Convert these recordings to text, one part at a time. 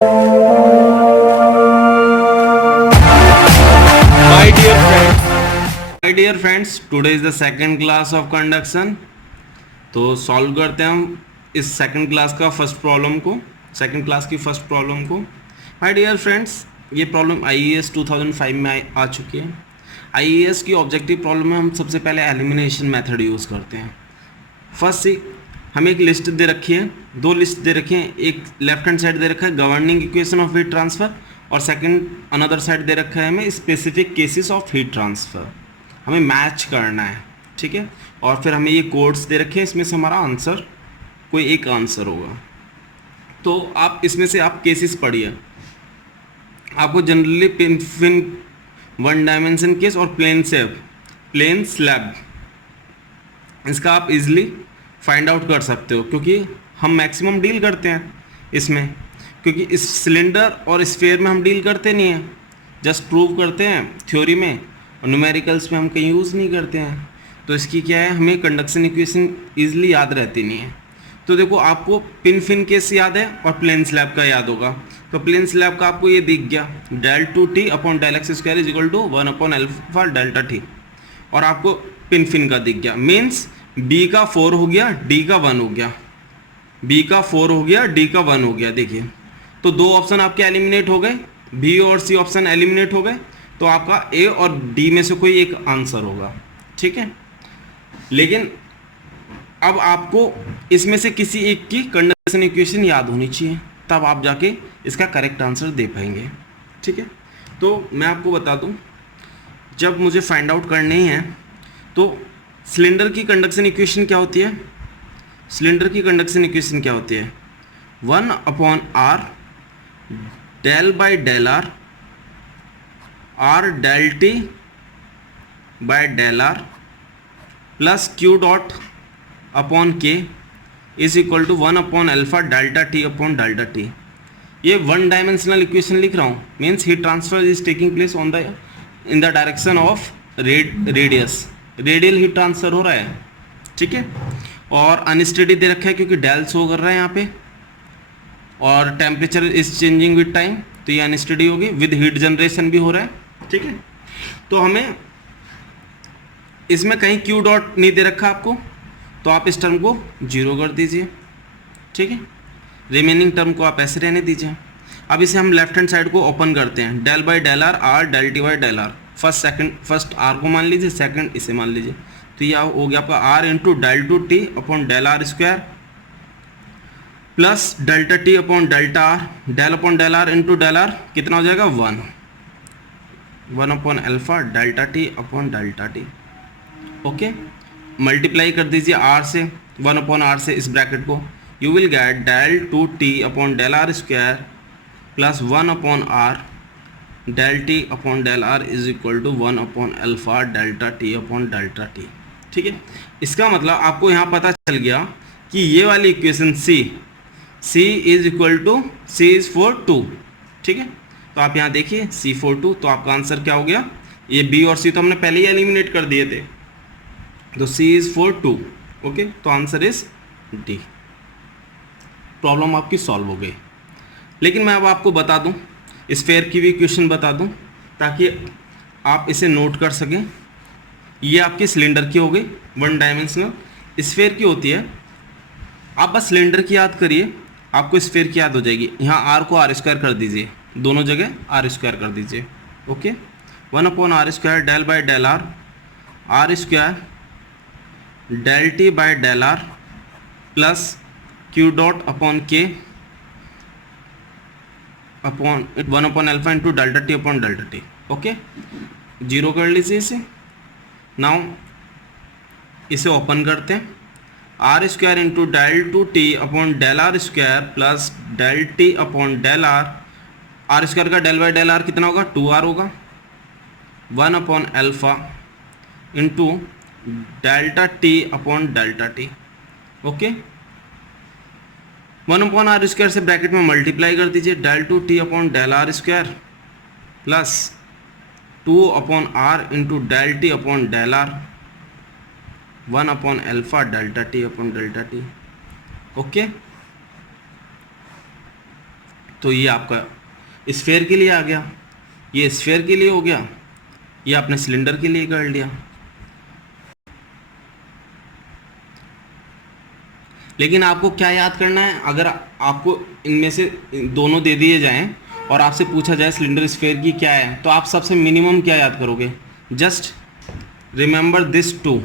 My dear friends, today is the second class of conduction. तो solve करते हैं हम इस सेकंड क्लास का सेकंड क्लास की फर्स्ट प्रॉब्लम को. माय डियर फ्रेंड्स, ये प्रॉब्लम IAS 2005 में आ चुकी है. IAS की ऑब्जेक्टिव प्रॉब्लम में हम सबसे पहले एलिमिनेशन मेथड यूज़ करते हैं. फर्स्ट सी हमें एक लिस्ट दे रखी है, दो लिस्ट दे रखी हैं. एक लेफ्ट हैंड साइड दे रखा है governing equation of heat transfer, और सेकंड अनदर साइड दे रखा है हमें specific cases of heat transfer. हमें मैच करना है, ठीक है. और फिर हमें ये कोड्स दे रखे हैं, इसमें से हमारा आंसर कोई एक आंसर होगा. तो आप इसमें से आप केसेस पढ़िए. आपको generally pin one dimension case और प्लेन स्लैब इसका आप इजीली फाइंड आउट कर सकते हो, क्योंकि हम मैक्सिमम डील करते हैं इसमें. क्योंकि इस सिलेंडर और स्फीयर में हम डील करते नहीं हैं, जस्ट प्रूव करते हैं थ्योरी में, और न्यूमेरिकल्स में हम कहीं यूज़ नहीं करते हैं. तो इसकी क्या है, हमें कंडक्शन इक्वेशन ईजिली याद रहती नहीं है. तो देखो, आपको पिन केस याद है और प्लेन स्लैब का याद होगा. तो प्लेन स्लैब का आपको ये दिख गया, del 2t upon del x square is equal to 1 upon alpha delta T. और आपको पिन का दिख गया, मीन्स b का 4 हो गया, d का 1 हो गया. b का 4 हो गया, d का 1 हो गया. देखिए, तो दो ऑप्शन आपके एलिमिनेट हो गए, b और c ऑप्शन एलिमिनेट हो गए. तो आपका a और d में से कोई एक आंसर होगा, ठीक है. लेकिन अब आपको इसमें से किसी एक की कंडक्शन इक्वेशन याद होनी चाहिए, तब आप जाके इसका करेक्ट आंसर दे पाएंगे, ठीक है. तो मैं आपको बता दूं, जब मुझे फाइंड आउट करने ही है, तो सिलेंडर की कंडक्शन इक्वेशन क्या होती है. सिलेंडर की कंडक्शन इक्वेशन क्या होती है, 1 upon are del by del are, are del t by del r plus q dot upon k is equal to 1 upon alpha delta T upon delta t. ये one dimensional equation लिख रहा हूँ, means heat transfer is taking place on the in the direction of radius. Radial heat transfer हो रहा है, ठीक है. और अनस्टेडी दे रखा है क्योंकि डेल शो कर रहा है यहाँ पे, और temperature is changing with time, तो ये अनस्टेडी होगी. विद हीट जनरेशन भी हो रहा है, ठीक है. तो हमें इसमें कहीं क्यू डॉट नहीं दे रखा आपको, तो आप इस टर्म को जीरो कर दीजिए, ठीक है. रिमेनिंग टर्म को आप ऐसे रहने दीजिए. अब इसे हम लेफ्ट हैंड साइड को ओपन करते हैं. Del by del are, are del T by del R. First R को मान लीजिए, सेकंड इसे मान लीजिए. तो यह हो गया आपका R into del two T upon del are square plus delta T upon delta R, del upon del R into del are कितना हो जाएगा, 1 upon alpha delta T upon delta T. Okay, multiply कर दीजिए are से, 1 upon are से इस bracket को. You will get del two T upon del are square plus 1 upon are del T upon del R is equal to 1 upon alpha delta T upon delta T, ठीक है. इसका मतलब आपको यहाँ पता चल गया कि ये वाली equation C is equal to C is for 2, ठीक है. तो आप यहाँ देखिए C फॉर 2, तो आपका आंसर क्या हो गया. ये B और C तो हमने पहले ही एलिमिनेट कर दिए थे, तो C इज फॉर 2. ओके, तो आंसर इज D. प्रॉब्लम आपकी सॉल्व हो गई. लेकिन मैं अब आपको बता दूं, स्फीयर की भी इक्वेशन बता दूं, ताकि आप इसे नोट कर सकें. ये आपकी सिलेंडर की हो गई, वन डायमेंशनल. स्फीयर की होती है, आप बस सिलेंडर की याद करिए, आपको स्फीयर की याद हो जाएगी. यहाँ आर को आर स्क्वायर कर दीजिए, दोनों जगह आर स्क्वायर कर दीजिए. Okay, 1 upon are square del by del are, r square del T by del r plus q dot upon k upon 1 upon alpha into delta T upon delta T. Okay, zero कर लीजिए इसे. Now इसे open करते हैं. R square into del two T upon del are square plus del T upon del are. R square का del by del are कितना होगा, 2r होगा. 1 upon alpha into delta T upon delta T. Okay, 1 upon are square से bracket में multiply कर दीजिए, del two T upon del are square plus 2 upon R into del T upon del R, 1 upon alpha delta T upon delta T. Okay, तो ये आपका sphere के लिए आ गया, ये स्फेयर के लिए हो गया, ये आपने सिलेंडर के लिए कर लिया। लेकिन आपको क्या याद करना है, अगर आपको इनमें से दोनों दे दिए जाएं और आपसे पूछा जाए सिलेंडर स्फेयर की क्या है, तो आप सबसे मिनिमम क्या याद करोगे? Just remember this two.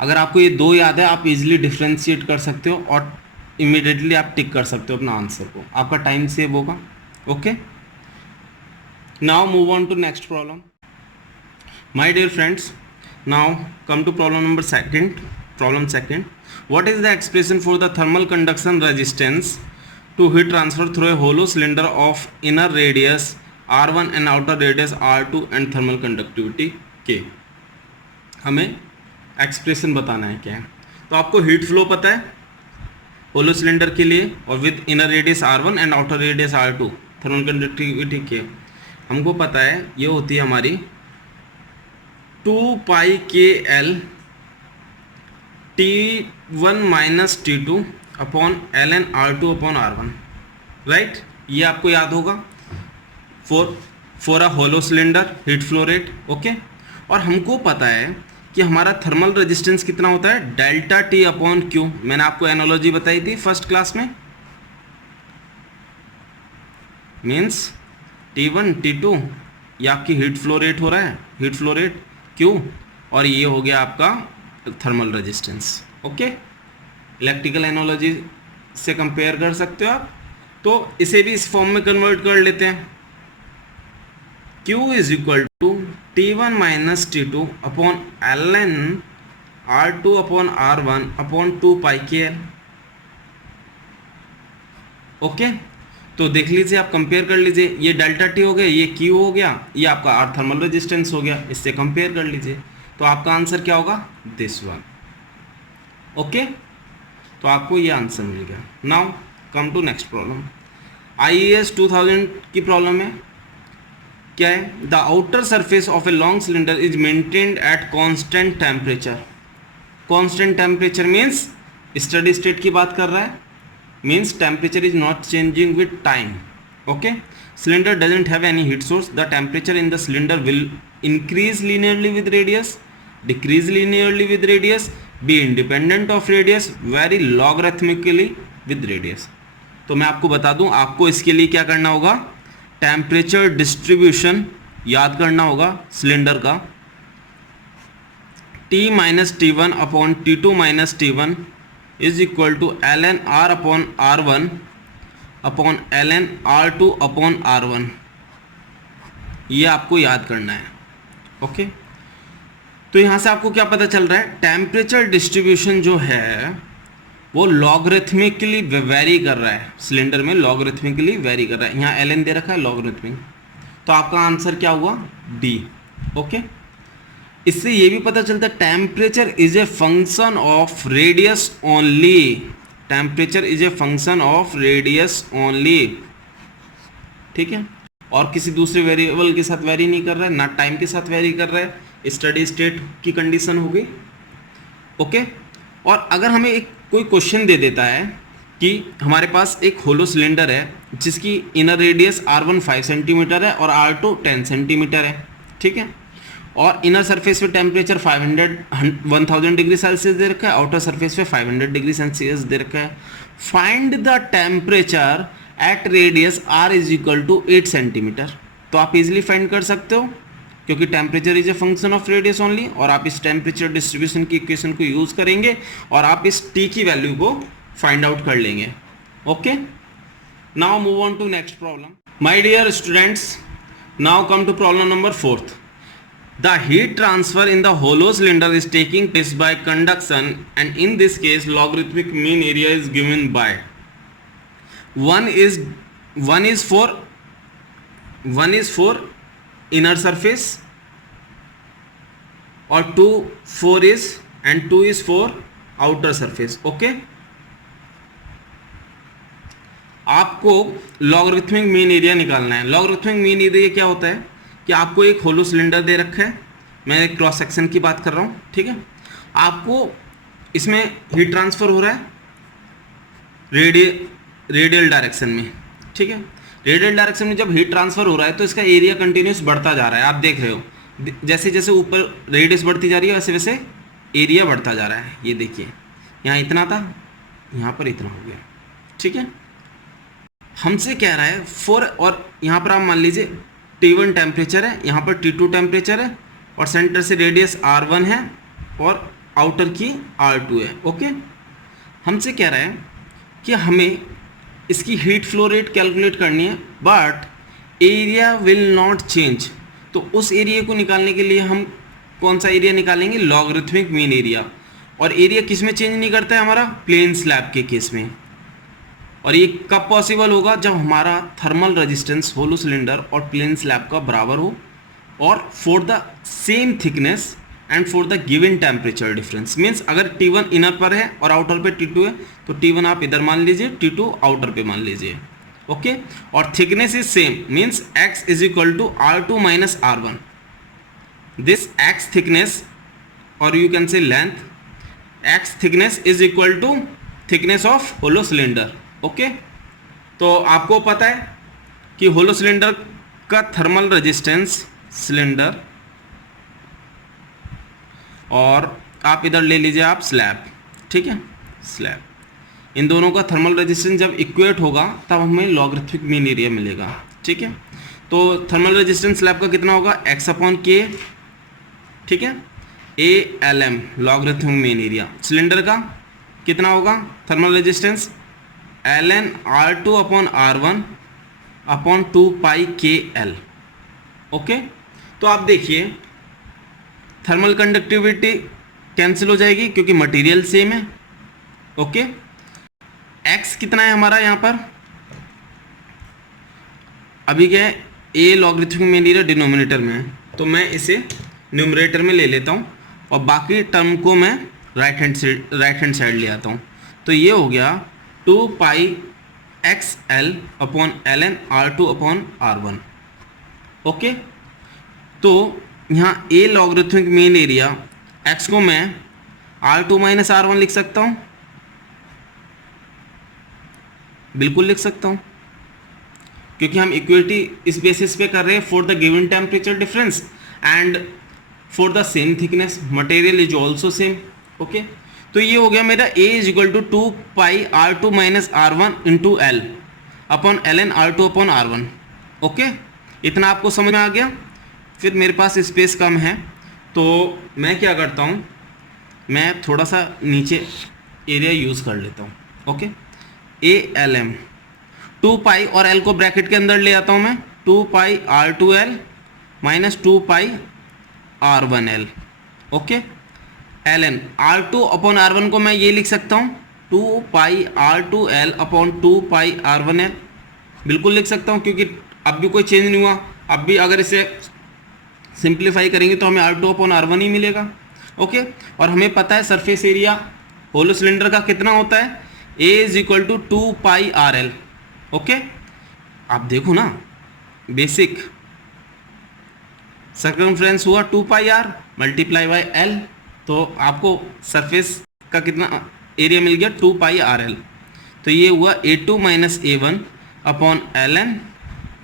अगर आपको ये दो याद है, आप इजीली डिफ्रेंशिएट कर सकते हो और इमीडिएटली आप टिक कर सकते हो अपना आंसर को, आपका टाइम सेव होगा। Okay, now move on to next problem. My dear friends, now come to problem number second. Problem second, what is the expression for the thermal conduction resistance to heat transfer through a hollow cylinder of inner radius r1 and outer radius r2 and thermal conductivity k? हमें expression बताना है क्या है। तो आपको heat flow पता है hollow cylinder के लिए और with inner radius r1 and outer radius r2 thermal conductivity के, हमको पता है ये होती है हमारी 2 pi K L T1 minus T2 upon L N R2 upon R1, right. ये आपको याद होगा for a hollow cylinder heat flow rate. Okay, और हमको पता है कि हमारा थर्मल रेजिस्टेंस कितना होता है, डेल्टा T अपॉन क्यू। मैंने आपको एनालॉजी बताई थी फर्स्ट क्लास में, मीन्स T1 T2 ये आपकी हीट फ्लो रेट हो रहा है, हीट फ्लो रेट Q, और ये हो गया आपका thermal resistance. Okay, electrical analogy से कंपेयर कर सकते हो आप, तो इसे भी इस फॉर्म में कन्वर्ट कर लेते हैं। Q is equal to T1 minus T2 upon L N R2 upon R1 upon 2 pi K L. Okay, तो देख लीजिए, आप कंपेयर कर लीजिए, ये डेल्टा T हो गया, ये Q हो गया, ये आपका R थर्मल रेजिस्टेंस हो गया, इससे कंपेयर कर लीजिए, तो आपका आंसर क्या होगा, दिस वन। ओके, तो आपको ये आंसर मिल गया। Now come to next problem. IAS 2000 की प्रॉब्लम है, क्या है, the outer surface of a long cylinder is maintained at constant temperature. Constant temperature means steady state की बात कर रहा है, means temperature is not changing with time. Okay, cylinder doesn't have any heat source. The temperature in the cylinder will increase linearly with radius, decrease linearly with radius, be independent of radius, vary logarithmically with radius. तो मैं आपको बता दूं, आपको इसके लिए क्या करना होगा, टेम्परेचर डिस्ट्रीब्यूशन याद करना होगा सिलेंडर का। T minus T1 upon T2 minus T1 is equal to L N R upon R1 upon L N R2 upon R1, ये आपको याद करना है। ओके, तो यहाँ से आपको क्या पता चल रहा है, टेम्परेचर डिस्ट्रीब्यूशन जो है वो लॉगरिथमिकली वेरी कर रहा है, सिलेंडर में लॉगरिथमिकली वेरी कर रहा है। यहाँ एल एन दे रखा है लॉगरिथमिक, तो आपका आंसर क्या हुआ, डी। ओके, इससे ये भी पता चलता है temperature is a function of radius only, temperature is a function of radius only, ठीक है, और किसी दूसरे वेरिएबल के साथ वेरी नहीं कर रहा है, ना टाइम के साथ वेरी कर रहा है, स्टडी स्टेट की कंडीशन हो गई। ओके, और अगर हमें एक कोई क्वेश्चन दे देता है कि हमारे पास एक होलो सिलेंडर है जिसकी इनर रेडियस R1 5 सेंटीमीटर है और R2 10 सेंटीमीटर है, ठीक है, और इनर सरफेस पे टेम्परेचर 1000 डिग्री सेल्सियस दे रखा है, आउटर सरफेस पे 500 डिग्री सेल्सियस दे रखा है। Find the temperature at radius R is equal to 8 centimetre. तो आप इजीली फाइंड कर सकते हो क्योंकि temperature is a function of radius only, और आप इस टेम्परेचर डिस्ट्रीब्यूशन की इक्वेशन को यूज करेंगे और आप इस T की वैल्यू को फाइंड आउट कर लेंगे। Okay, now move on to next problem. My dear students, now come to problem number 4th। The heat transfer in the hollow cylinder is taking place by conduction, and in this case logarithmic mean area is given by 1 is for inner surface और 2 is for outer surface। okay, आपको logarithmic mean area निकालना है। Logarithmic mean area क्या होता है कि आपको एक होलो सिलेंडर दे रखा है, मैं एक क्रॉस सेक्शन की बात कर रहा हूँ, ठीक है, आपको इसमें हीट ट्रांसफर हो रहा है रेडियल डायरेक्शन में, ठीक है। रेडियल डायरेक्शन में जब हीट ट्रांसफर हो रहा है तो इसका एरिया कंटिन्यूस बढ़ता जा रहा है, आप देख रहे हो। जैसे जैसे ऊपर रेडियस बढ़ती जा रही है वैसे वैसे एरिया बढ़ता जा रहा है। ये देखिए यहाँ इतना था, यहाँ पर इतना हो गया, ठीक है। हमसे कह रहा है फॉर, और यहाँ पर आप मान लीजिए T1 टेम्परेचर है, यहाँ पर T2 टेम्परेचर है, और सेंटर से रेडियस R1 है और आउटर की R2 है, ओके। हमसे कह रहा है कि हमें इसकी हीट फ्लो रेट कैलकुलेट करनी है, but area will not change. तो उस एरिया को निकालने के लिए हम कौन सा एरिया निकालेंगे? Logarithmic mean area. और एरिया किस में चेंज नहीं करता है? हमारा प्लेन स्लैब के केस में। और ये कब पॉसिबल होगा? जब हमारा थर्मल रेजिस्टेंस होलो सिलेंडर और प्लेन स्लैब का बराबर हो, और for the same thickness and for the given temperature difference. Means अगर T1 इनर पर है और आउटर पे T2 है तो T1 आप इधर मान लीजिए, T2 आउटर पे मान लीजिए, ओके। और thickness is same, means x is equal to R2 minus R1। This x thickness, और you can say length, x thickness is equal to thickness of hollow cylinder, okay. तो आपको पता है कि होलो सिलेंडर का thermal resistance, cylinder, और आप इधर ले लीजिए आप स्लैब, ठीक है, स्लैब, इन दोनों का थर्मल रेजिस्टेंस जब इक्वेट होगा तब हमें लॉगरिथमिक मीन एरिया मिलेगा, ठीक है। तो थर्मल रेजिस्टेंस स्लैब का कितना होगा? x अपॉन के, ठीक है, ALM logarithmic mean area. Cylinder का कितना होगा thermal resistance? ln R2 upon R1 upon 2 पाई KL, ओके। तो आप देखिए थर्मल कंडक्टिविटी कैंसिल हो जाएगी क्योंकि मटेरियल सेम है, ओके। x कितना है हमारा यहाँ पर? अभी क्या है, a logarithmic mean area denominator में है, तो मैं इसे न्यूमरेटर में ले लेता हूँ और बाकी टर्म को मैं राइट हैंड साइड ले आता हूँ। तो ये हो गया 2 पाई XL upon ln R2 upon R1, okay. तो यहाँ a logarithmic mean area x को मैं R2 माइनस R1 लिख सकता हूँ, बिल्कुल लिख सकता हूँ, क्योंकि हम इक्विटी इस बेसिस पे कर रहे हैं for the given temperature difference and for the same thickness, material is also same, okay. तो ये हो गया मेरा a is equal to 2 pi R2 minus R1 into L upon ln R2 upon R1, okay. इतना आपको समझ में आ गया। फिर मेरे पास स्पेस कम है तो मैं क्या करता हूँ, मैं थोड़ा सा नीचे एरिया यूज़ कर लेता हूँ, ओके। ALM 2 पाई और L को ब्रैकेट के अंदर ले आता हूँ मैं, 2 पाई R2L माइनस 2 पाई R1L, okay. ln R2 upon R1 को मैं ये लिख सकता हूँ 2 पाई R2L अपॉन 2 पाई R1L, बिल्कुल लिख सकता हूँ क्योंकि अब भी कोई चेंज नहीं हुआ। अब भी अगर इसे सिंप्लीफाई करेंगे तो हमें R2 अपॉन R1 ही मिलेगा, ओके। और हमें पता है सरफेस एरिया होलो सिलेंडर का कितना होता है? A is equal to 2 pi RL, okay. आप देखो ना, बेसिक सर्कमफ्रेंस हुआ 2 pi R multiply by L, तो आपको सरफेस का कितना एरिया मिल गया? 2 पाई RL। तो ये हुआ A2 minus A1 upon ln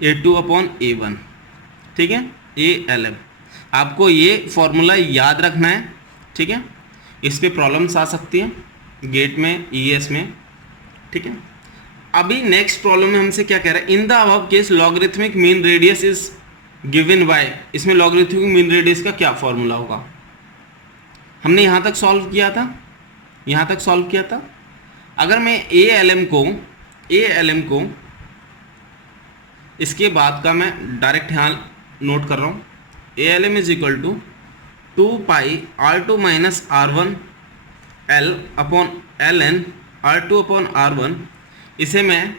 A2 upon A1, ठीक है, ALM। आपको ये फॉर्मूला याद रखना है, ठीक है। इस पे प्रॉब्लम्स आ सकती हैं गेट में, ES में, ठीक है। अभी नेक्स्ट प्रॉब्लम में हमसे क्या कह रहा है? In the above case logarithmic mean radius is given by, इसमें लॉगरिथमिक मीन रेडियस का क्या फॉर्मूला होगा? हमने यहाँ तक सॉल्व किया था, यहाँ तक सॉल्व किया था। अगर मैं ALM को इसके बाद का मैं डायरेक्ट यहाँ नोट कर रहा हूँ, ALM is equal to 2 pi R2 minus R1 L upon ln R2 upon R1। इसे मैं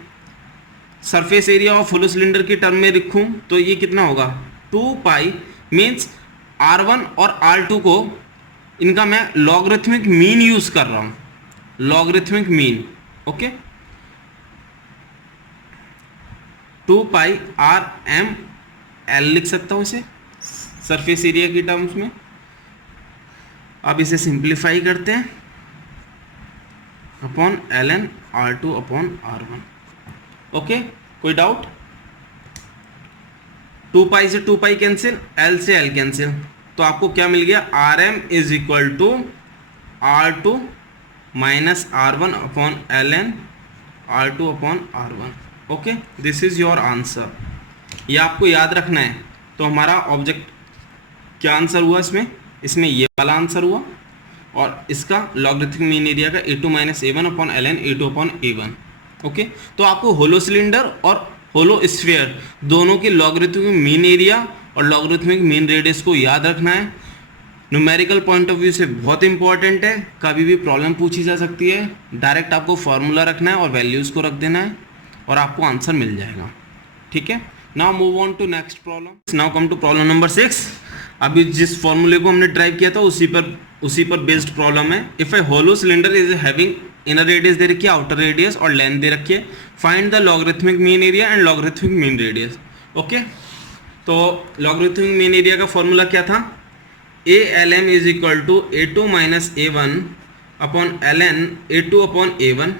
surface area of hollow cylinder की टर्म में लिखूँ तो ये कितना होगा? 2 पाई, मीन्स R1 और R2 को इनका मैं लॉगरिथमिक मीन यूज़ कर रहा हूँ, लॉगरिथमिक मीन, ओके। 2 पाई RML लिख सकता हूँ इसे सरफेस एरिया की टर्म्स में। अब इसे सिंप्लीफाई करते हैं upon ln R2 upon R1, okay, कोई डाउट? 2 पाई से 2 पाई कैंसिल, एल से एल कैंसिल, तो आपको क्या मिल गया? R M is equal to R2 minus R1 upon L N, R2 upon R1। Okay, this is your answer. ये आपको याद रखना है। तो हमारा ऑब्जेक्ट क्या आंसर हुआ इसमें ये वाला आंसर हुआ, और इसका लॉगरिथमिक मीन एरिया का A2 minus A1 upon L N, A2 upon A1। Okay, तो आपको होलो सिलेंडर और होलो स्फीयर दोनों की लॉगरिथमिक मीन एरिया और लॉगरिथमिक मीन रेडियस को याद रखना है। न्यूमेरिकल पॉइंट ऑफ व्यू से बहुत इंपॉर्टेंट है, कभी भी प्रॉब्लम पूछी जा सकती है। डायरेक्ट आपको फॉर्मूला रखना है और वैल्यूज़ को रख देना है और आपको आंसर मिल जाएगा। ठीक है, now move on to next problem. Now come to problem number 6। अभी जिस फॉर्मूले को हमने ड्राइव किया था उसी पर बेस्ड प्रॉब्लम है। If a hollow cylinder is having inner radius दे रखी है, आउटर रेडियस और लेंथ दे रखी है, find the logarithmic mean area and logarithmic mean radius. Okay, तो लॉगरिथमिक मीन एरिया का फॉर्मूला क्या था? A L M is equal to A2 minus A1 upon L N, A2 upon A1।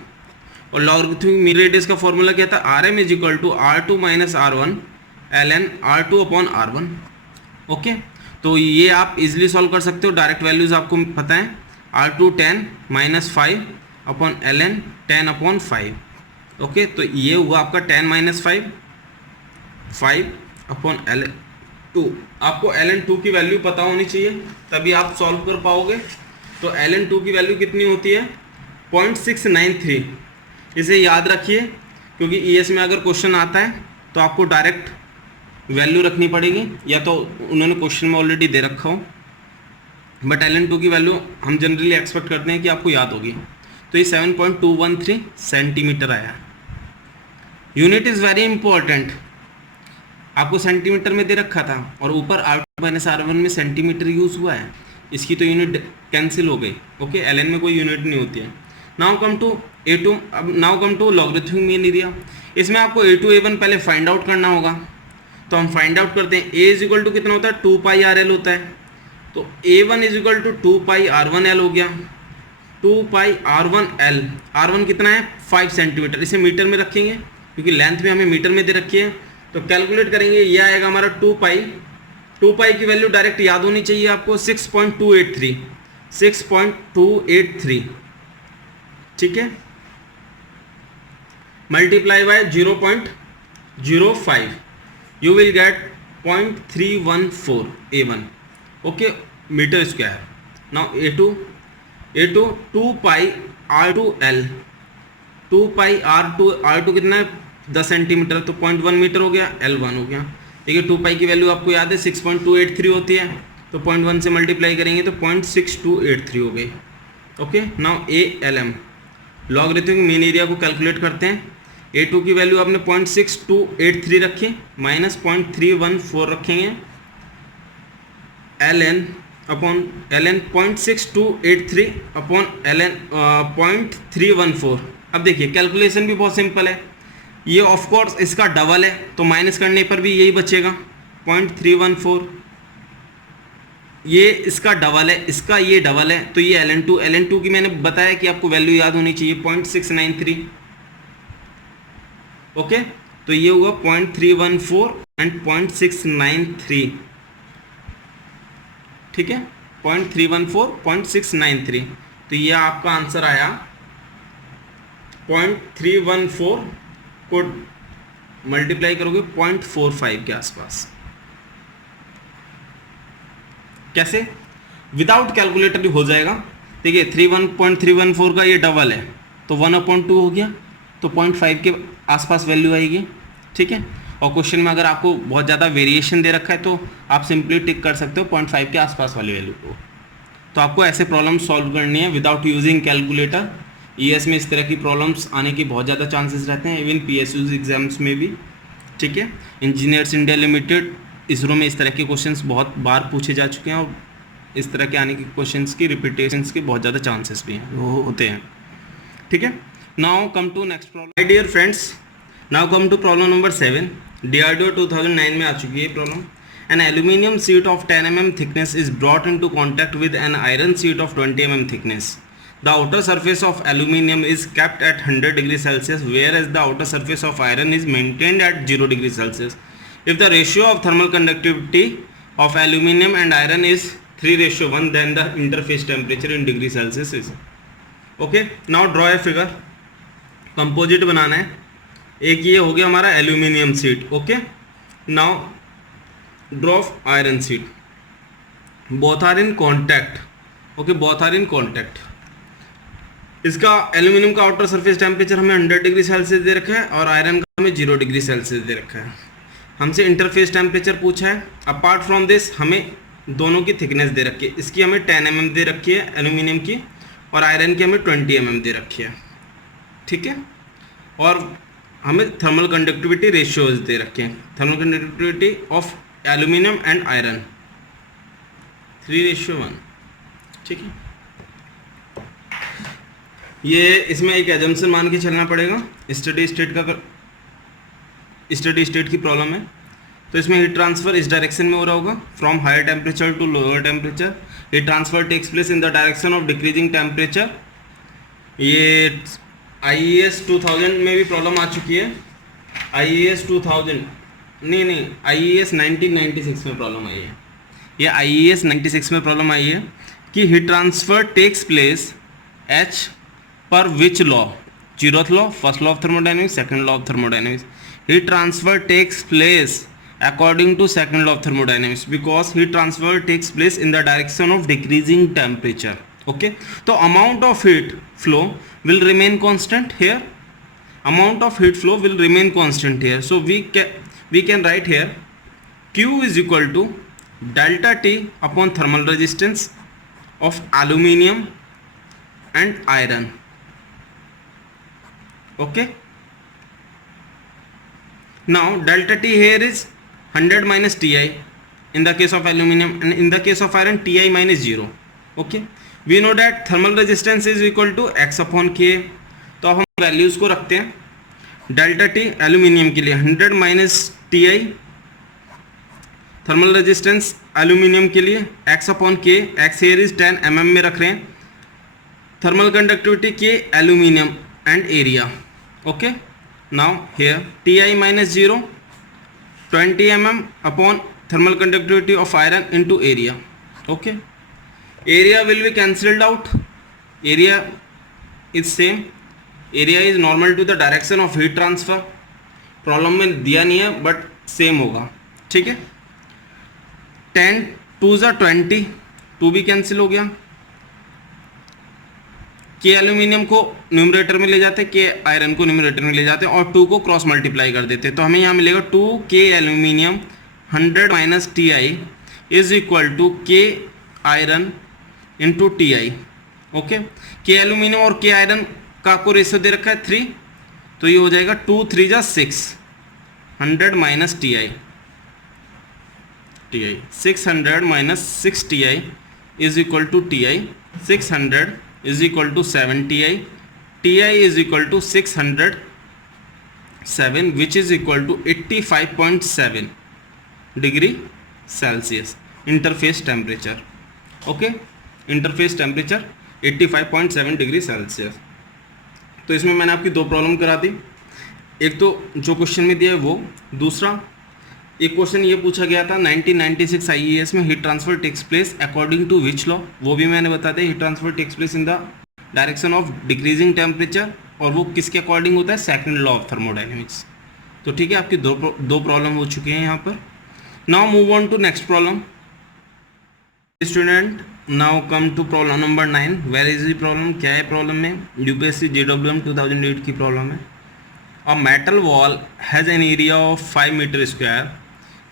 और logarithmic mean radius का formula क्या था? R M is equal to R2 minus R1 L N, R2 upon R1। Okay, तो ये आप easily solve कर सकते हो। डायरेक्ट वैल्यूज आपको पता है, R2 10 minus 5 upon L N 10 upon 5। Okay, तो ये हुआ आपका 10 माइनस 5 अपॉन एल एन 2। आपको एल एन 2 की वैल्यू पता होनी चाहिए, तभी आप सॉल्व कर पाओगे। तो एल एन 2 की वैल्यू कितनी होती है? 0.693। इसे याद रखिए, क्योंकि ES में अगर क्वेश्चन आता है तो आपको डायरेक्ट वैल्यू रखनी पड़ेगी, या तो उन्होंने क्वेश्चन में ऑलरेडी दे रखा हो, बट एल एन 2 की वैल्यू हम जनरली एक्सपेक्ट करते हैं कि आपको याद होगी। तो ये 7.213 सेंटीमीटर आया। यूनिट इज़ वेरी इंपॉर्टेंट, आपको सेंटीमीटर में दे रखा था और ऊपर R2 माइनस R1 में सेंटीमीटर यूज़ हुआ है, इसकी तो यूनिट कैंसिल हो गई। ओके, एल एन में कोई यूनिट नहीं होती है। नाउ कम टू A2, अब now come to logarithmic mean area. इसमें आपको A2 A1 पहले फाइंड आउट करना होगा, तो हम फाइंड आउट करते हैं। A इज इक्वल टू कितना होता है? 2 पाई RL होता है, तो A1 is equal to 2 pi R1L हो गया। 2 पाई R1L, R1 कितना है? 5 सेंटीमीटर। इसे मीटर में रखेंगे क्योंकि लेंथ में हमें मीटर में दे रखी है, तो कैलकुलेट करेंगे, यह आएगा हमारा 2 पाई की वैल्यू डायरेक्ट याद होनी चाहिए आपको, 6.283। ठीक है, multiply by 0.05, you will get 0.314 A1। Okay, metre square. Now A2 2 pi R2L, 2 pi R2 कितना है? 10 सेंटीमीटर, तो 0.1 मीटर हो गया, L1 हो गया। देखिए 2 पाई की वैल्यू आपको याद है 6.283 होती है, तो 0.1 से मल्टीप्लाई करेंगे तो 0.6283 हो गई। Okay, now ALM, logarithmic mean area को कैलकुलेट करते हैं। A2 की वैल्यू आपने 0.6283 रखी, माइनस 0.314 रखेंगे, LN upon LN 0.6283 upon LN 0.314। अब देखिए कैलकुलेशन भी बहुत सिंपल है, ये ऑफ कोर्स इसका डबल है, तो माइनस करने पर भी यही बचेगा 0.314। ये इसका डबल है, इसका ये डबल है, तो ये LN2 की मैंने बताया कि आपको वैल्यू याद होनी चाहिए 0.693। ओके, तो ये होगा 0.314 एंड 0.693। ठीक है, 0.314 0.693, तो ये आपका आंसर आया। 0.314 को मल्टीप्लाई करोगे 0.45 के आसपास। कैसे? विदाउट कैलकुलेटर भी हो जाएगा। देखिए 0.314 का ये डबल है, तो 1/2 हो गया, तो 0.5 के आसपास वैल्यू आएगी। ठीक है, और क्वेश्चन में अगर आपको बहुत ज़्यादा वेरिएशन दे रखा है तो आप सिंपली टिक कर सकते हो 0.5 के आसपास वाली वैल्यू को। तो आपको ऐसे प्रॉब्लम सॉल्व करनी है विदाउट यूजिंग कैलकुलेटर। ES में इस तरह की प्रॉब्लम्स आने की बहुत ज़्यादा चांसेस रहते हैं, इवन PSU एग्जाम्स में भी। ठीक है, इंजीनियर्स इंडिया लिमिटेड, इसरो में इस तरह के क्वेश्चंस बहुत बार पूछे जा चुके हैं, और इस तरह के आने के क्वेश्चंस की रिपीटेशंस के बहुत ज़्यादा चांसेस भी हैं, वो होते हैं। ठीक है, now come to next problem. My dear friends, now come to problem number 7। DRDO 2009 में आ चुकी है problem. An aluminium sheet of 10 mm thickness is brought into contact with an iron sheet of 20 mm thickness. The outer surface of aluminium is kept at 100 degrees Celsius, whereas the outer surface of iron is maintained at 0 degrees Celsius. If the ratio of thermal conductivity of aluminium and iron is 3:1, then the interface temperature in degree Celsius is. Okay, now draw a figure. Composite बनाना है. एक ये हो गया हमारा aluminium sheet. Okay, now draw iron sheet. Both are in contact. Okay, both are in contact. इसका aluminium का outer surface temperature हमें 100 डिग्री सेल्सियस दे रखा है और आयरन का हमें 0 डिग्री सेल्सियस दे रखा है. हमसे इंटरफेस टेम्परेचर पूछा है. अपार्ट फ्रॉम दिस हमें दोनों की थिकनेस दे रखी है. इसकी हमें 10 mm दे रखी है एल्यूमिनियम की, और आयरन की हमें 20 mm दे रखी है. ठीक है, और हमें थर्मल कंडक्टिविटी रेशियोज दे रखे हैं. Thermal conductivity of aluminium and iron 3:1. ठीक है, ये इसमें एक एजम्पशन मान के चलना पड़ेगा. स्टडी स्टेट की प्रॉब्लम है, तो इसमें हीट ट्रांसफर इस डायरेक्शन में हो रहा होगा, from higher temperature to lower temperature. Heat transfer takes place in the direction of decreasing temperature. ये IES 2000 में भी प्रॉब्लम आ चुकी है. IES 2000 नहीं IES 1996 में प्रॉब्लम आई है. ये IES 96 में प्रॉब्लम आई है कि heat transfer takes place H पर which law. 0th law, first law of thermodynamics, second law of thermodynamics. Heat transfer takes place according to second law of thermodynamics because heat transfer takes place in the direction of decreasing temperature. Okay, so amount of heat flow will remain constant here. Amount of heat flow will remain constant here. So we can write here Q is equal to delta T upon thermal resistance of aluminium and iron. Okay, now delta T here is 100 minus Ti in the case of aluminium, and in the case of iron Ti minus 0. Okay, we know that thermal resistance is equal to x upon K. तो हम values को रखते हैं. Delta T aluminium के लिए 100 minus Ti, thermal resistance aluminium के लिए x upon K. x here is 10 mm में रख रहे हैं. थर्मल कंडक्टिविटी के aluminium and area. Okay, now here Ti minus 0, 20 mm upon thermal conductivity of iron into area. Okay, area will be cancelled out. Area is same. Area is normal to the direction of heat transfer. Problem में दिया नहीं है but same होगा. ठीक है, 10 2 ज़ा 20, 2 भी cancel हो गया. के एल्यूमिनियम को न्यूमरेटर में ले जाते, के आयरन को न्यूमरेटर में ले जाते और 2 को क्रॉस मल्टीप्लाई कर देते. तो हमें यहाँ मिलेगा 2K aluminium 100 minus Ti is equal to K iron into Ti. Okay, K aluminium और के आयरन का आपको रेशियो दे रखा है 3, तो ये हो जाएगा 2 3 जा 6, 100 minus Ti 600 minus 6 Ti is equal to Ti. 600 is equal to 7 Ti. Ti is equal to 607, which is equal to 85.7 degree Celsius interface temperature. Okay, interface temperature 85.7 degree Celsius. तो इसमें मैंने आपकी 2 प्रॉब्लम करा दी. एक तो जो क्वेश्चन में दिया है वो, दूसरा एक क्वेश्चन ये पूछा गया था 1996 IES में heat transfer takes place according to which law. वो भी मैंने बता दिया. Heat transfer takes place in the direction of decreasing temperature, और वो किसके अकॉर्डिंग होता है, सेकंड लॉ ऑफ थर्मोडायनेमिक्स. तो ठीक है, आपकी दो प्रॉब्लम हो चुकी हैं यहाँ पर. Now move on to next problem. Student, now come to problem number 9. Where is the problem? क्या है प्रॉब्लम में? UPSC JWM 2008 की प्रॉब्लम है. A metal wall has an area of 5 metre square,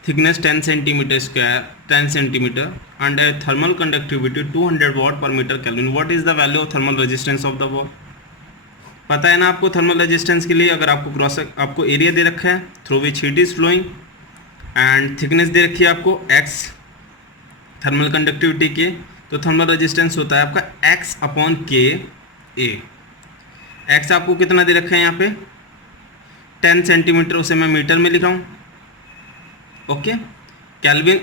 thickness 10 centimeter square, 10 centimeter, and a thermal conductivity 200 watt per meter Kelvin. What is the value of thermal resistance of the wall? पता है ना आपको thermal resistance के लिए. अगर आपको area दे रखा है through which heat is flowing, and thickness दे रखी है आपको x थर्मल कंडक्टिविटी के, तो थर्मल रेजिस्टेंस होता है आपका x upon K A. x आपको कितना दे रखा है यहाँ पे 10 सेंटीमीटर, उसे मैं मीटर में लिख रहा हूँ. ओके, केल्विन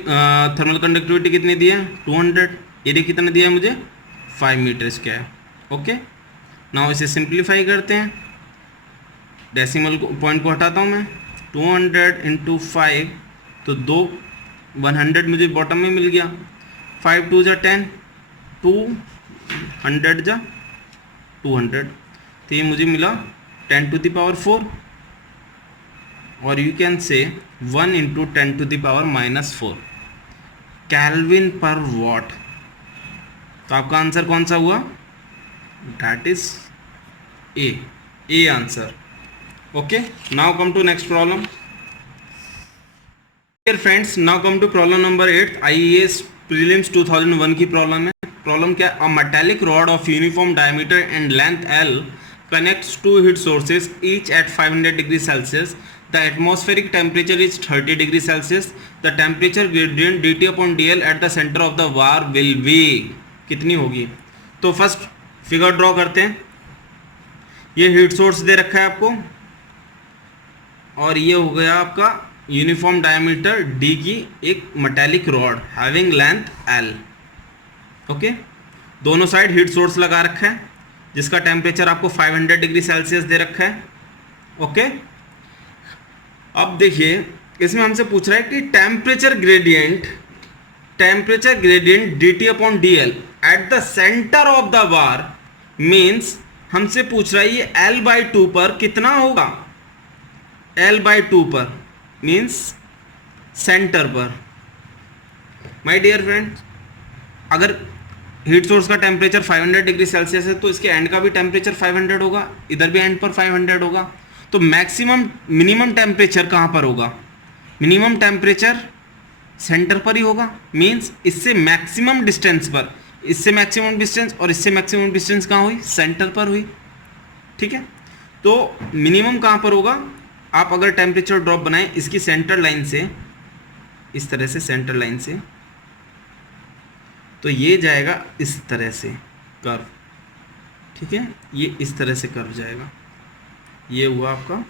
थर्मल कंडक्टिविटी कितनी दी है 200, एरिया कितना दिया है मुझे 5 मीटर स्क्वायर. ओके, नाउ इसे सिंप्लीफाई करते हैं, डेसिमल पॉइंट को हटाता हूँ मैं, 200 इंटू 5, तो 100 मुझे बॉटम में मिल गया, 5 2 जा 10, 200 जा 200, तो ये मुझे मिला 10 टू द पावर 4, और you can say 1 into 10 to the power -4 kelvin per watt. तो आपका आंसर कौन सा हुआ? That is a answer. Okay, now come to next problem. Dear friends, now come to problem number 8, IAS prelims 2001 की problem है। Problem क्या है? A metallic rod of uniform diameter and length L connects two heat sources each at 500 degrees Celsius. The atmospheric temperature is 30 degrees Celsius. The temperature gradient dt upon dl at the center of the bar will be कितनी होगी? तो first figure draw करते हैं। ये heat source दे रखा है आपको, और ये हो गया आपका यूनिफॉर्म डायमीटर d की एक metallic rod having length l। Okay, दोनों साइड हीट सोर्स लगा रखा है जिसका टेम्परेचर आपको 500 डिग्री सेल्सियस दे रखा है। ओके, अब देखिए इसमें हमसे पूछ रहा है कि temperature gradient dt upon dl eight the centre of the bar, means हमसे पूछ रहा है ये L/2 पर कितना होगा? L/2 पर मीन्स सेंटर पर। माय डियर फ्रेंड्स, अगर हीट सोर्स का टेम्परेचर 500 डिग्री सेल्सियस है तो इसके एंड का भी टेम्परेचर 500 होगा, इधर भी एंड पर 500 होगा। तो मिनिमम टेम्परेचर कहाँ पर होगा? मिनिमम टेम्परेचर सेंटर पर ही होगा, मींस इससे मैक्सिमम डिस्टेंस पर, इससे मैक्सिमम डिस्टेंस और इससे मैक्सिमम डिस्टेंस कहाँ हुई? सेंटर पर हुई। ठीक है, तो मिनिमम कहाँ पर होगा? आप अगर टेम्परेचर ड्रॉप बनाएं इसकी सेंटर लाइन से, इस तरह से सेंटर लाइन से, तो ये जाएगा इस तरह से कर्व। ठीक है, ये इस तरह से कर्व जाएगा। ये हुआ आपका,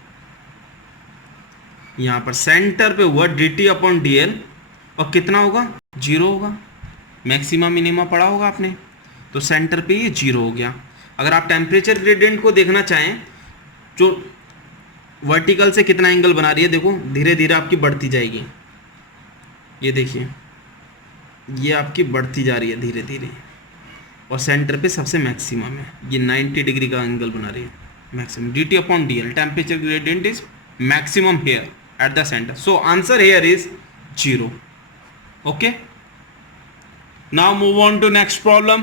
यहाँ पर सेंटर पे हुआ dt अपॉन dl, और कितना होगा? 0 होगा। मैक्सिमम मिनिमम पढ़ा होगा आपने, तो सेंटर पे ये 0 हो गया। अगर आप टेम्परेचर ग्रेडियंट को देखना चाहें, जो वर्टिकल से कितना एंगल बना रही है, देखो धीरे धीरे आपकी बढ़ती जाएगी। ये देखिए, ये आपकी बढ़ती जा रही है धीरे धीरे, और सेंटर पे सबसे मैक्सिमम है, ये 90 डिग्री का एंगल बना रही है maximum. dt upon dl, temperature gradient is maximum here at the centre, so answer here is 0। Okay, now move on to next problem.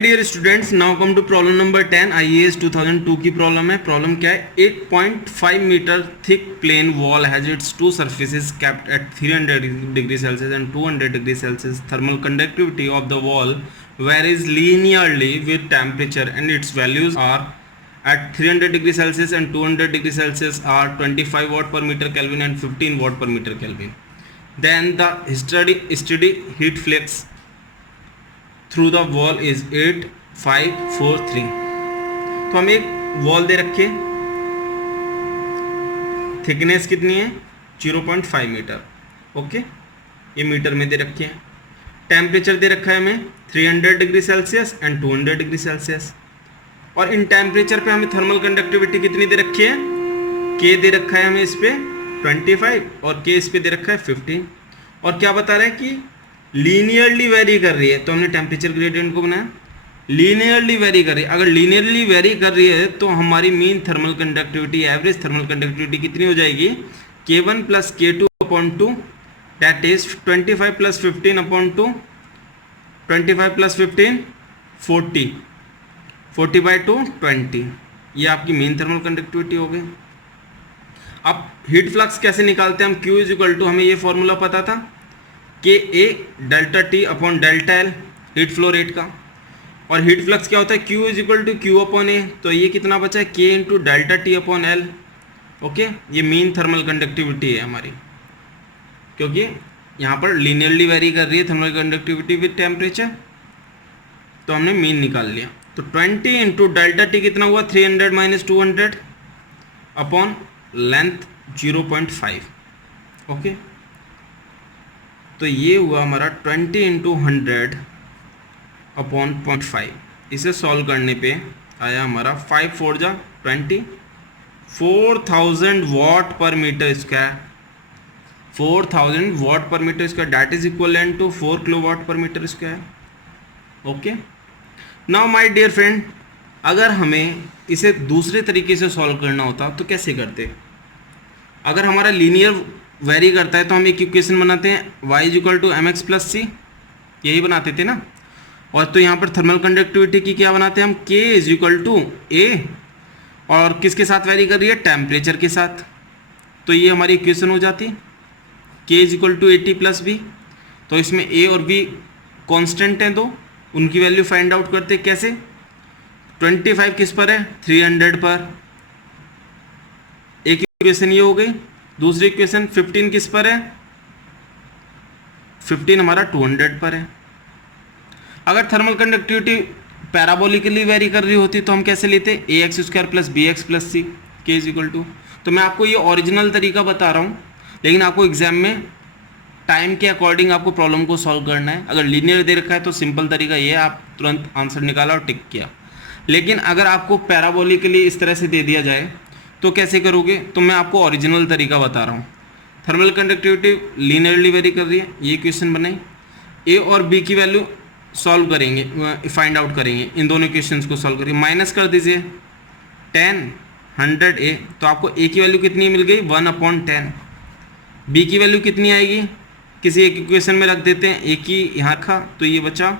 Dear students, now come to problem number 10, IAS 2002 की problem है। Problem क्या है? 8.5 metre thick plane wall has its two surfaces kept at 300 degree Celsius and 200 degree Celsius. Thermal conductivity of the wall varies linearly with temperature and its values are at 300 degree Celsius and 200 degree Celsius are 25 watt per meter Kelvin and 15 watt per meter Kelvin. Then the steady heat flux through the wall is 8 5 4 3। तो हम एक wall दे रखे, thickness कितनी है? 0.5 metre. Okay, ये metre में दे रखे हैं। टेम्परेचर दे रखा है हमें 300 degree Celsius and 200 degree Celsius, और इन टेम्परेचर पे हमें थर्मल कंडक्टिविटी कितनी दे रखी है? के दे रखा है हमें इस पे 25 और के इस पे दे रखा है 15, और क्या बता रहा है कि लीनियरली वेरी कर रही है। तो हमने टेम्परेचर ग्रेडियंट को बनाया, लीनियरली वेरी कर रही है। अगर लीनियरली वेरी कर रही है तो हमारी mean thermal conductivity, average thermal conductivity कितनी हो जाएगी? K1 plus K2 upon 2, that is 25 plus 15 upon 2, 25 plus 15 40, 40/2 20। ये आपकी मीन थर्मल कंडक्टिविटी हो गई। अब हीट फ्लक्स कैसे निकालते हैं हम? Q इज इक्वल टू, हमें ये फॉर्मूला पता था, के A delta T upon delta L, heat flow rate का। और हीट फ्लक्स क्या होता है? Q is equal to Q upon A, तो ये कितना बचा है? K into delta T upon L. Okay, ये मीन थर्मल कंडक्टिविटी है हमारी, क्योंकि यहाँ पर लीनियरली वेरी कर रही है थर्मल कंडक्टिविटी विद टेम्परेचर, तो हमने मीन निकाल लिया। तो 20 इंटू डेल्टा टी कितना हुआ? 300 माइनस 200 अपॉन लेंथ 0.5। ओके, तो ये हुआ हमारा 20 इंटू 100 अपॉन 0.5। इसे सॉल्व करने पे आया हमारा 5 4 जा 20, 4000 watt per metre square, 4000 watt per metre square that is equivalent to 4 kilowatt per metre square. Okay, now my dear friend, अगर हमें इसे दूसरे तरीके से सॉल्व करना होता तो कैसे करते? अगर हमारा लीनियर वेरी करता है तो हम एक इक्वेशन बनाते हैं y is equal to M X plus C, यही बनाते थे ना। और तो यहाँ पर थर्मल कंडक्टिविटी की क्या बनाते हैं हम, k इज इक्वल टू ए, और किसके साथ वेरी कर रही है, टेम्परेचर के साथ। तो ये हमारी इक्वेशन हो जाती, k is equal to AT plus B. तो इसमें a और b कांस्टेंट हैं, दो उनकी वैल्यू फाइंड आउट करते हैं कैसे। 25 किस पर है, 300 पर, एक इक्वेशन ये हो गई। दूसरी इक्वेशन 15 किस पर है, 15 हमारा 200 पर है। अगर थर्मल कंडक्टिविटी पैराबोलिकली वेरी कर रही होती तो हम कैसे लेते, A X square plus B X plus C, K is equal to. तो मैं आपको ये ओरिजिनल तरीका बता रहा हूँ, लेकिन आपको एग्जाम में टाइम के अकॉर्डिंग आपको प्रॉब्लम को सॉल्व करना है। अगर लीनियर दे रखा है तो सिंपल तरीका ये है, आप तुरंत आंसर निकाला और टिक किया। लेकिन अगर आपको पैराबोलिकली इस तरह से दे दिया जाए तो कैसे करोगे, तो मैं आपको ओरिजिनल तरीका बता रहा हूँ। थर्मल कंडक्टिविटी लीनियरली वेरी कर रही है, ये इक्वेशन बनाई, ए और बी की वैल्यू सॉल्व करेंगे, फाइंड आउट करेंगे, इन दोनों इक्वेशंस को सॉल्व करिए। माइनस कर दीजिए 10 100 ए, तो आपको ए की वैल्यू कितनी मिल गई, 1/10। बी की वैल्यू कितनी आएगी, किसी एक इक्वेशन में रख देते हैं, ए की यहाँ रखा तो ये बचा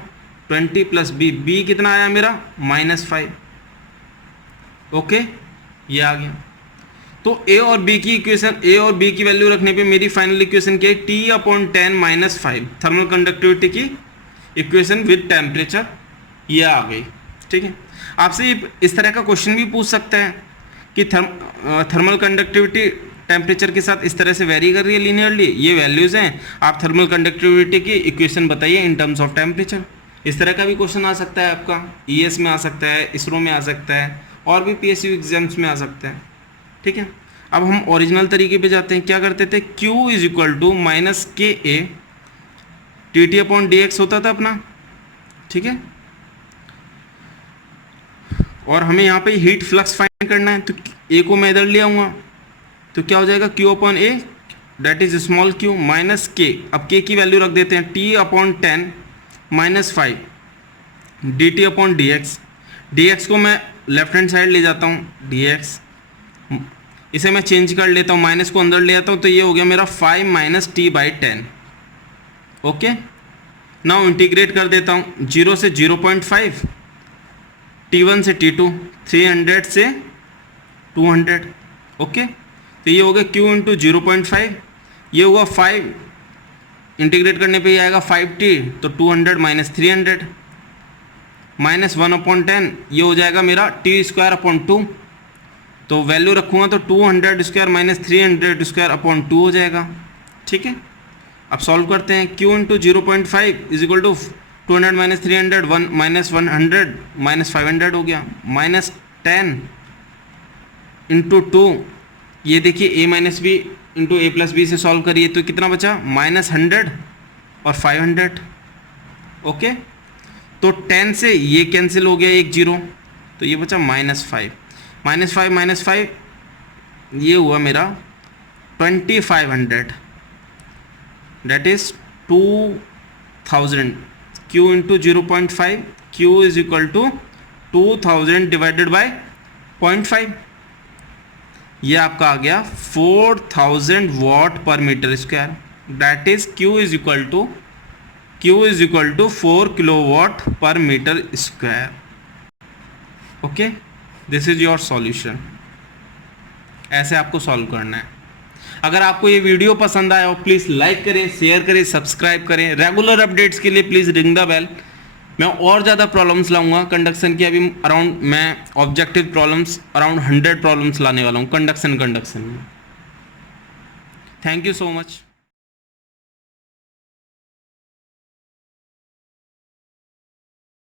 20 प्लस बी, बी कितना आया मेरा -5। ओके, ये आ गया। तो ए और बी की इक्वेशन, ए और बी की वैल्यू रखने पे मेरी फाइनल इक्वेशन क्या है, T/10 - 5 थर्मल कंडक्टिविटी की इक्वेशन विद टेम्परेचर, ये आ गई। ठीक है, आपसे इस तरह का क्वेश्चन भी पूछ सकता है कि थर्मल कंडक्टिविटी टेम्परेचर के साथ इस तरह से वेरी कर रही है लीनियरली, ये वैल्यूज़ हैं, आप थर्मल कंडक्टिविटी की इक्वेशन बताइए इन टर्म्स ऑफ टेम्परेचर। इस तरह का भी क्वेश्चन आ सकता है आपका, ES में आ सकता है, इसरो में आ सकता है, और भी PSU एग्जाम्स में आ सकता है। ठीक है, अब हम ओरिजिनल तरीके पे जाते हैं। क्या करते थे, Q is equal to -KA TT/dx होता था अपना। ठीक है, और हमें यहाँ पे हीट फ्लक्स फाइंड करना है, तो A को मैं इधर ले आऊँगा तो क्या हो जाएगा, Q/A that is small q minus K। अब K की वैल्यू रख देते हैं T/10 - 5 dt/dx। dx को मैं लेफ्ट हैंड साइड ले जाता हूँ, dx इसे मैं चेंज कर लेता हूँ, माइनस को अंदर ले आता हूँ, तो ये हो गया मेरा 5 - T/10। ओके, नाउ इंटीग्रेट कर देता हूँ, 0 से 0.5, T1 से T2, 300 से 200। ओके, तो ये हो गया Q इंटू 0.5, ये हुआ 5, इंटीग्रेट करने पे ये आएगा 5T, तो 200 - 300 -1/10, ये हो जाएगा मेरा T²/2। तो वैल्यू रखूँगा तो 200² - 300² हो जाएगा। ठीक है, अब सॉल्व करते हैं। Q into 0.5 is equal to 200 - 300 -100 -500 हो गया, -10 इंटू 2, ये देखिए A minus B into A plus B से सॉल्व करिए तो कितना बचा, -100 और 500। ओके, तो 10 से ये कैंसिल हो गया, एक 0, तो ये बचा -5 -5 ये हुआ मेरा 2500 that is 2000। Q into 0.5, Q is equal to 2000 divided by 0.5, ये आपका आ गया 4000 watt per metre square that is Q is equal to 4 kilowatt per metre square. Okay, this is your solution. ऐसे आपको सॉल्व करना है। अगर आपको ये वीडियो पसंद आया हो प्लीज़ लाइक करें, शेयर करें, सब्सक्राइब करें। रेगुलर अपडेट्स के लिए प्लीज़ रिंग द बेल। मैं और ज़्यादा प्रॉब्लम्स लाऊंगा कंडक्शन की। अभी अराउंड मैं ऑब्जेक्टिव प्रॉब्लम्स अराउंड 100 प्रॉब्लम्स लाने वाला हूँ कंडक्शन में। Thank you so much.